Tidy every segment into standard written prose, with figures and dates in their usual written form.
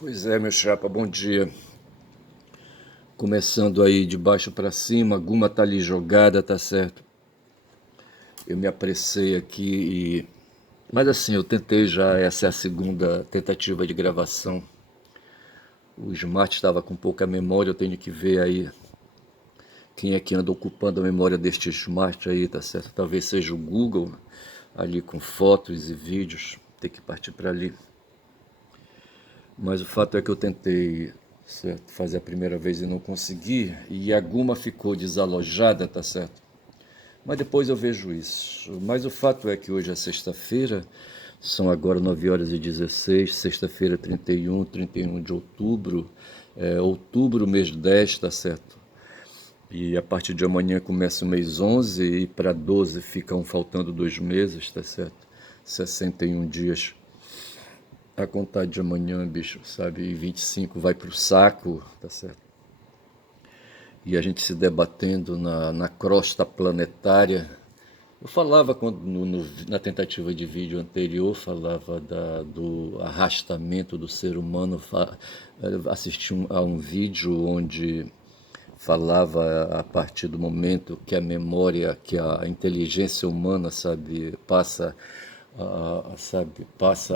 Pois é, meu chapa, bom dia. Começando aí de baixo para cima, a guma tá ali jogada, tá certo? Eu me apressei aqui e... Mas assim, eu tentei já, essa é a segunda tentativa de gravação. O Smart estava com pouca memória, eu tenho que ver aí quem é que anda ocupando a memória deste Smart aí, tá certo? Talvez seja o Google, ali com fotos e vídeos, tem que partir para ali. Mas o fato é que eu tentei, certo, fazer a primeira vez e não consegui, e a guma ficou desalojada, tá certo? Mas depois eu vejo isso. Mas o fato é que hoje é sexta-feira, são agora 9 horas e 16, sexta-feira 31 de outubro, outubro, mês 10, tá certo? E a partir de amanhã começa o mês 11 e para 12 ficam faltando 2 meses, tá certo? 61 dias. A contar de amanhã, bicho, sabe? E 25 vai pro saco, tá certo? E a gente se debatendo na crosta planetária. Eu falava quando, na tentativa de vídeo anterior, falava do arrastamento do ser humano. Assisti a um vídeo onde falava a partir do momento que a memória, que a inteligência humana, sabe, passa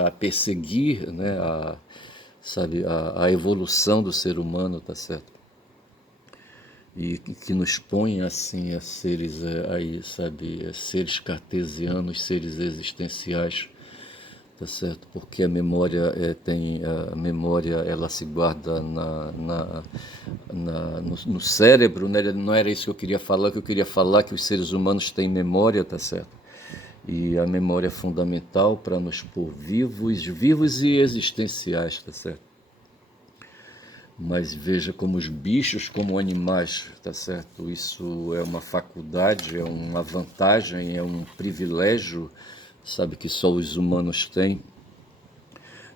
a perseguir, né, a evolução do ser humano, tá certo? E que nos põe assim a seres aí, sabe, seres cartesianos, seres existenciais, tá certo? Porque a memória a memória ela se guarda no cérebro, né? Não era isso que eu queria falar, que eu queria falar que os seres humanos têm memória, tá certo? E a memória é fundamental para nos pôr vivos, vivos e existenciais, tá certo? Mas veja como os bichos, como animais, tá certo? Isso é uma faculdade, é uma vantagem, é um privilégio, sabe, que só os humanos têm,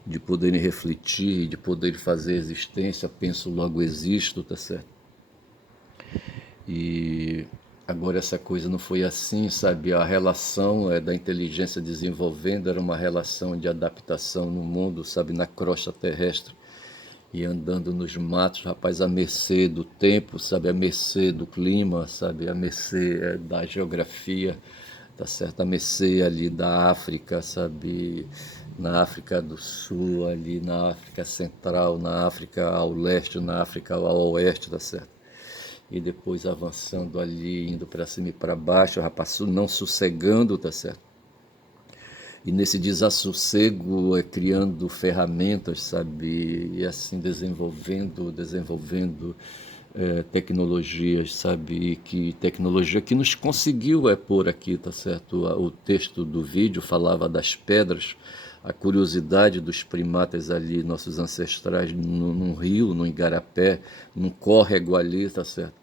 de poderem refletir, de poderem fazer existência, penso logo existo, tá certo? E agora essa coisa não foi assim, sabe? A relação da inteligência desenvolvendo era uma relação de adaptação no mundo, sabe, na crosta terrestre e andando nos matos, rapaz, à mercê do tempo, sabe, à mercê do clima, sabe, à mercê da geografia, tá certo, à mercê ali da África, sabe, na África do Sul, ali na África Central, na África ao leste, na África ao oeste, tá certo? E depois avançando ali, indo para cima e para baixo, rapaz, não sossegando, tá certo? E nesse desassossego criando ferramentas, sabe, e assim desenvolvendo tecnologias, sabe, e que tecnologia que nos conseguiu pôr aqui, tá certo? O texto do vídeo falava das pedras, a curiosidade dos primatas ali, nossos ancestrais, num rio, num igarapé, num córrego ali, tá certo?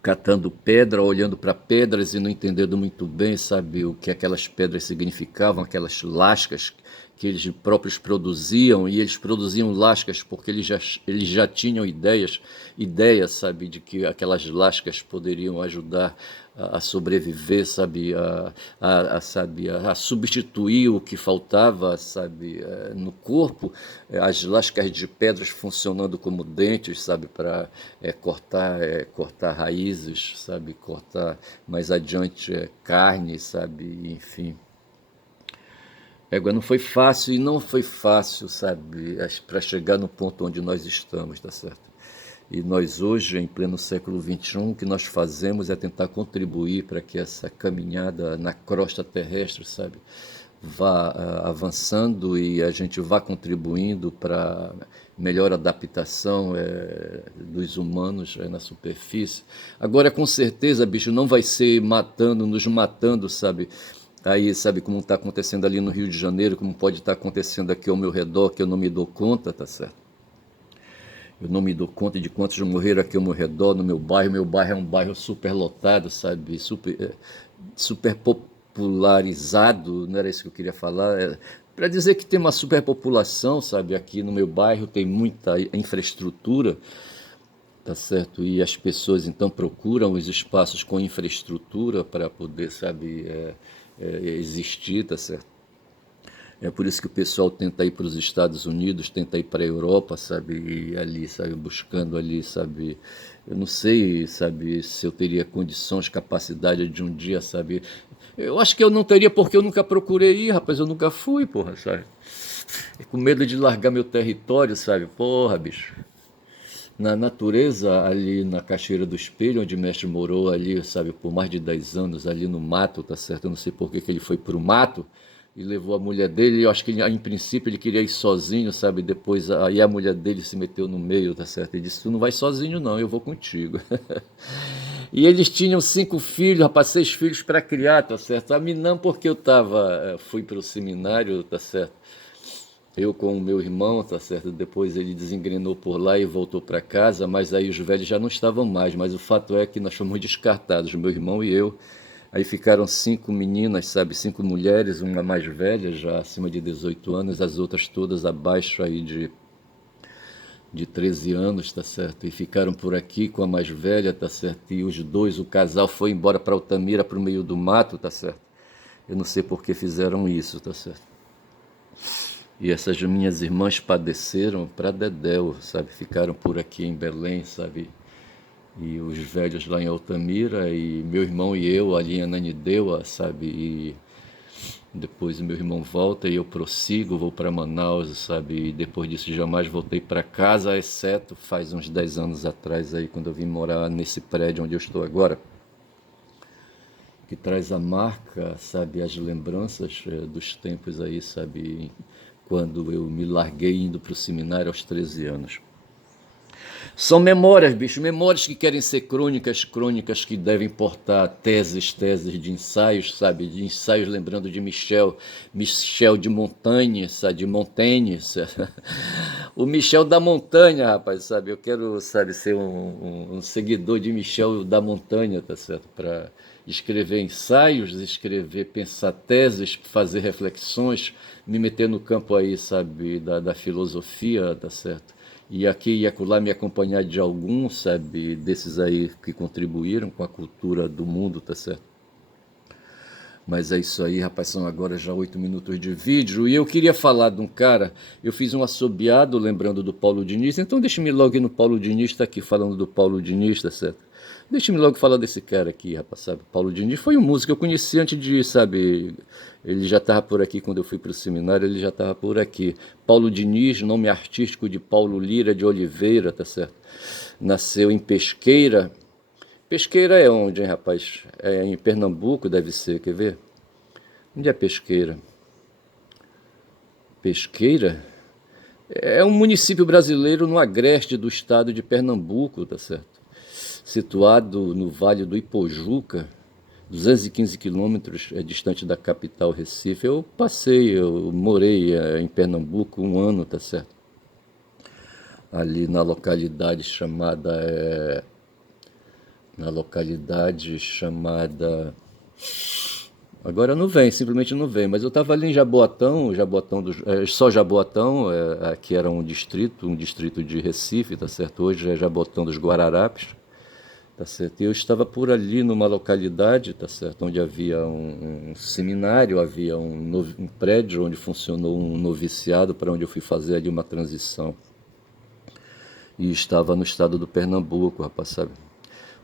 Catando pedra, olhando para pedras e não entendendo muito bem, sabe, o que aquelas pedras significavam, aquelas lascas que eles próprios produziam, e eles produziam lascas porque eles já tinham ideias, sabe, de que aquelas lascas poderiam ajudar a sobreviver, sabe, sabe, a substituir o que faltava, sabe, no corpo, as lascas de pedras funcionando como dentes, sabe, para cortar raízes, sabe, cortar mais adiante carne, sabe, enfim. Não foi fácil e não foi fácil, sabe, para chegar no ponto onde nós estamos, tá certo? E nós hoje, em pleno século XXI, o que nós fazemos é tentar contribuir para que essa caminhada na crosta terrestre, sabe, vá avançando e a gente vá contribuindo para melhor adaptação dos humanos na superfície. Agora, com certeza, bicho, não vai ser matando, nos matando, sabe? Aí, sabe como está acontecendo ali no Rio de Janeiro, como pode estar acontecendo aqui ao meu redor, que eu não me dou conta, tá certo? Eu não me dou conta de quantos morreram aqui ao meu redor, no meu bairro. Meu bairro é um bairro super lotado, sabe? Super popularizado, não era isso que eu queria falar. Para dizer que tem uma superpopulação, sabe? Aqui no meu bairro tem muita infraestrutura, tá certo? E as pessoas então procuram os espaços com infraestrutura para poder, sabe, existir, tá certo? É por isso que o pessoal tenta ir para os Estados Unidos, tenta ir para a Europa, sabe? E ali, sabe, buscando ali, sabe? Eu não sei, sabe, se eu teria condições, capacidade de um dia, sabe? Eu acho que eu não teria porque eu nunca procurei ir, rapaz, eu nunca fui, porra, sabe? E com medo de largar meu território, sabe? Porra, bicho. Na natureza, ali na Cachoeira do Espelho, onde o mestre morou ali, sabe, por mais de 10 anos, ali no mato, tá certo? Eu não sei por que que ele foi pro mato e levou a mulher dele. Eu acho que ele, em princípio ele queria ir sozinho, sabe? Depois aí a mulher dele se meteu no meio, tá certo? Ele disse: Tu não vai sozinho, não, eu vou contigo. E eles tinham 5 filhos, rapaz, 6 filhos para criar, tá certo? A mim não, porque eu fui para o seminário, tá certo? Eu com o meu irmão, tá certo? Depois ele desengrenou por lá e voltou para casa, mas aí os velhos já não estavam mais. Mas o fato é que nós fomos descartados, meu irmão e eu. Aí ficaram 5 meninas, sabe? 5 mulheres, uma mais velha, já acima de 18 anos, as outras todas abaixo aí de 13 anos, tá certo? E ficaram por aqui com a mais velha, tá certo? E os dois, o casal foi embora para Altamira, para o meio do mato, tá certo? Eu não sei por que fizeram isso, tá certo? E essas minhas irmãs padeceram para Dedéu, sabe? Ficaram por aqui em Belém, sabe? E os velhos lá em Altamira, e meu irmão e eu ali em Ananindeua, sabe? E depois o meu irmão volta e eu prossigo, vou para Manaus, sabe? E depois disso jamais voltei para casa, exceto faz uns 10 anos atrás aí, quando eu vim morar nesse prédio onde eu estou agora, que traz a marca, sabe? As lembranças dos tempos aí, sabe? Quando eu me larguei indo para o seminário aos 13 anos. São memórias, bicho, memórias que querem ser crônicas, crônicas que devem portar teses, teses de ensaios, sabe? De ensaios lembrando de Michel de Montaigne, sabe? De Montaigne, sabe? O Michel da Montanha, rapaz, sabe? Eu quero, sabe, ser um seguidor de Michel da Montanha, tá certo? Para escrever ensaios, escrever, pensar teses, fazer reflexões, me meter no campo aí, sabe, da filosofia, tá certo? E aqui e acolá me acompanhar de alguns, sabe, desses aí que contribuíram com a cultura do mundo, tá certo? Mas é isso aí, rapaz, são agora já 8 minutos de vídeo. E eu queria falar de um cara, eu fiz um assobiado lembrando do Paulo Diniz, então deixa-me logo ir no Paulo Diniz, tá aqui falando do Paulo Diniz, tá certo? Deixa-me logo falar desse cara aqui, rapaz, sabe? Paulo Diniz foi um músico que eu conheci antes de, sabe? Ele já estava por aqui quando eu fui para o seminário, ele já estava por aqui. Paulo Diniz, nome artístico de Paulo Lira de Oliveira, tá certo? Nasceu em Pesqueira. Pesqueira é onde, hein, rapaz? É em Pernambuco, deve ser, quer ver? Onde é Pesqueira? Pesqueira? É um município brasileiro no agreste do estado de Pernambuco, tá certo? Situado no Vale do Ipojuca, 215 quilômetros distante da capital Recife. Eu morei em Pernambuco um ano, tá certo? Ali na localidade chamada. Agora não vem, simplesmente não vem. Mas eu estava ali em Jaboatão, só Jaboatão, que era um distrito de Recife, tá certo? Hoje é Jaboatão dos Guararapes. Tá certo? E eu estava por ali numa localidade, tá certo? Onde havia um seminário, havia um prédio onde funcionou um noviciado para onde eu fui fazer ali uma transição. E estava no estado do Pernambuco, rapaz, sabe?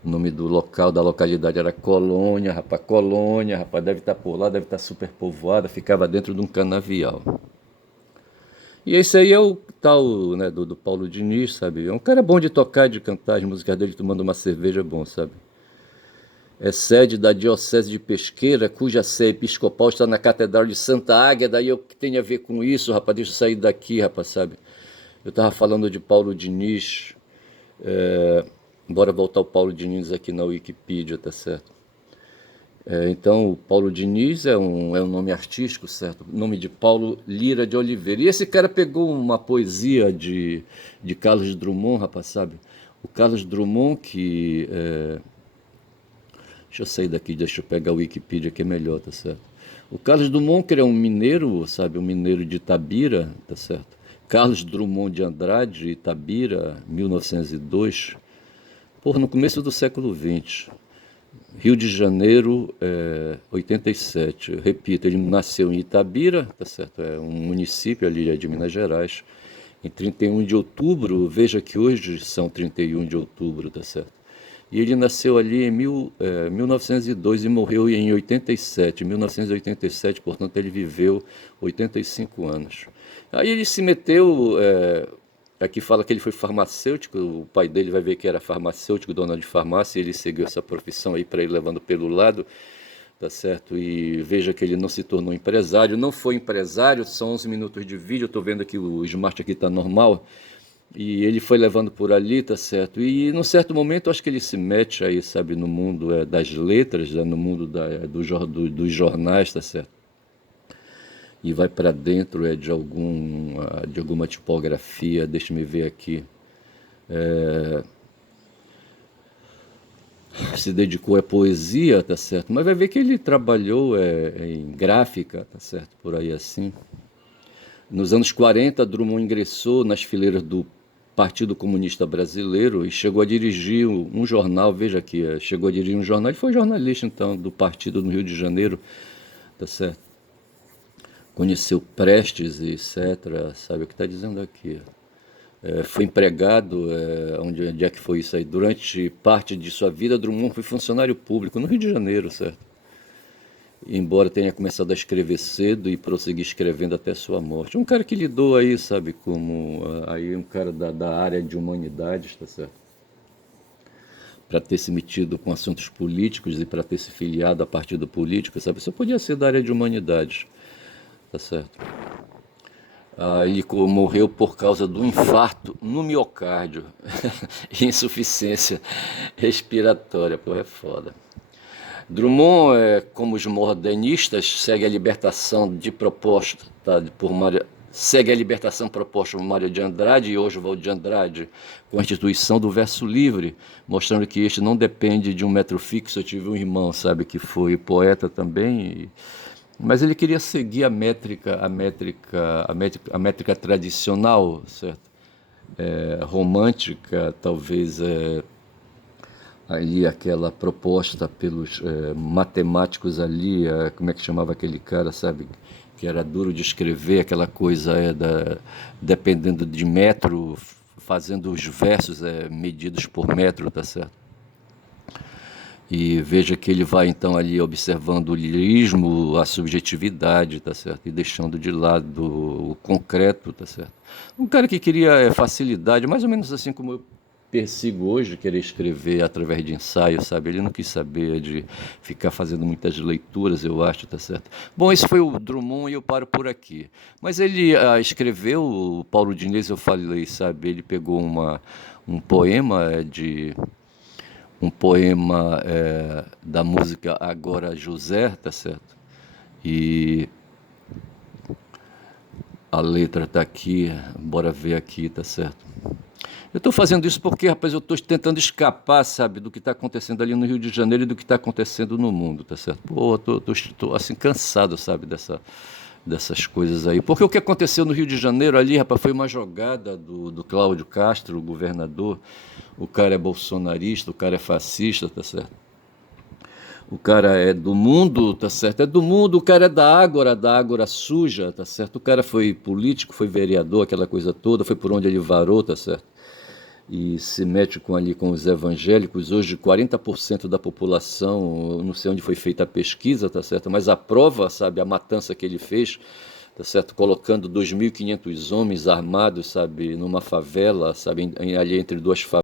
O nome do local, da localidade era Colônia, rapaz, deve estar por lá, deve estar super povoada, ficava dentro de um canavial. E esse aí é o tal, né, do Paulo Diniz, sabe? É um cara bom de tocar, de cantar as músicas dele tomando uma cerveja, bom, sabe? É sede da Diocese de Pesqueira, cuja sé episcopal está na Catedral de Santa Águeda. E o que tem a ver com isso, rapaz? Deixa eu sair daqui, rapaz, sabe? Eu estava falando de Paulo Diniz. Bora voltar o Paulo Diniz aqui na Wikipedia, tá certo? Então, o Paulo Diniz é um nome artístico, certo? Nome de Paulo Lira de Oliveira. E esse cara pegou uma poesia de Carlos Drummond, rapaz, sabe? O Carlos Drummond deixa eu sair daqui, deixa eu pegar a Wikipedia que é melhor, tá certo? O Carlos Drummond, que é um mineiro, sabe? Um mineiro de Itabira, tá certo? Carlos Drummond de Andrade, Itabira, 1902. Porra, no começo do século XX. Rio de Janeiro, 87. Eu repito, ele nasceu em Itabira, tá certo? É um município ali de Minas Gerais. Em 31 de outubro, veja que hoje são 31 de outubro, tá certo? E ele nasceu ali em 1902 e morreu em 87, 1987, portanto ele viveu 85 anos. Aí ele se meteu, aqui fala que ele foi farmacêutico, o pai dele vai ver que era farmacêutico, dono de farmácia, e ele seguiu essa profissão aí para ir levando pelo lado, tá certo? E veja que ele não se tornou empresário, não foi empresário, são 11 minutos de vídeo, eu estou vendo que o smart aqui está normal, e ele foi levando por ali, tá certo? E num certo momento, acho que ele se mete aí, sabe, no mundo das letras, no mundo dos jornais, tá certo? E vai para dentro de alguma tipografia, deixa-me ver aqui. Se dedicou à poesia, tá certo? Mas vai ver que ele trabalhou em gráfica, tá certo? Por aí assim. Nos anos 40, Drummond ingressou nas fileiras do Partido Comunista Brasileiro e chegou a dirigir um jornal, veja aqui, chegou a dirigir um jornal, ele foi jornalista então do partido no Rio de Janeiro, tá certo? Conheceu Prestes e etc, sabe o que está dizendo aqui? Foi empregado, onde é que foi isso aí? Durante parte de sua vida, Drummond foi funcionário público no Rio de Janeiro, certo? Embora tenha começado a escrever cedo e prosseguir escrevendo até sua morte. Um cara que lidou aí, sabe, como aí um cara da área de humanidades, tá certo? Para ter se metido com assuntos políticos e para ter se filiado a partido político, sabe? Isso podia ser da área de humanidades, tá certo? Ele morreu por causa do infarto no miocárdio, insuficiência respiratória, pô, é foda. Drummond, como os modernistas, segue a libertação proposta por Mário de Andrade e Oswald de Andrade, com a instituição do verso livre, mostrando que este não depende de um método fixo. Eu tive um irmão, sabe, que foi poeta também, mas ele queria seguir a métrica tradicional, certo? Romântica, talvez ali aquela proposta pelos matemáticos ali, como é que chamava aquele cara, sabe? Que era duro de escrever, aquela coisa dependendo de metro, fazendo os versos medidos por metro, tá certo? E veja que ele vai então ali observando o lirismo, a subjetividade, tá certo? E deixando de lado o concreto, tá certo? Um cara que queria facilidade, mais ou menos assim como eu persigo hoje, querer escrever através de ensaio, sabe? Ele não quis saber de ficar fazendo muitas leituras, eu acho, tá certo? Bom, esse foi o Drummond e eu paro por aqui. Mas ele escreveu, o Paulo Diniz, eu falei, sabe? Ele pegou um poema da música Agora José, tá certo? E a letra tá aqui, bora ver aqui, tá certo? Eu estou fazendo isso porque, rapaz, eu estou tentando escapar, sabe, do que está acontecendo ali no Rio de Janeiro e do que está acontecendo no mundo, tá certo? Pô, tô assim, cansado, sabe, dessas coisas aí. Porque o que aconteceu no Rio de Janeiro ali, rapaz, foi uma jogada do Cláudio Castro, o governador. O cara é bolsonarista, o cara é fascista, tá certo? O cara é do mundo, tá certo? É do mundo, o cara é da Ágora suja, tá certo? O cara foi político, foi vereador, aquela coisa toda, foi por onde ele varou, tá certo? E se mete com os evangélicos. Hoje 40% da população, não sei onde foi feita a pesquisa, tá certo? Mas a prova, sabe, a matança que ele fez, tá certo? Colocando 2.500 homens armados, sabe, numa favela, sabe, ali entre duas favelas.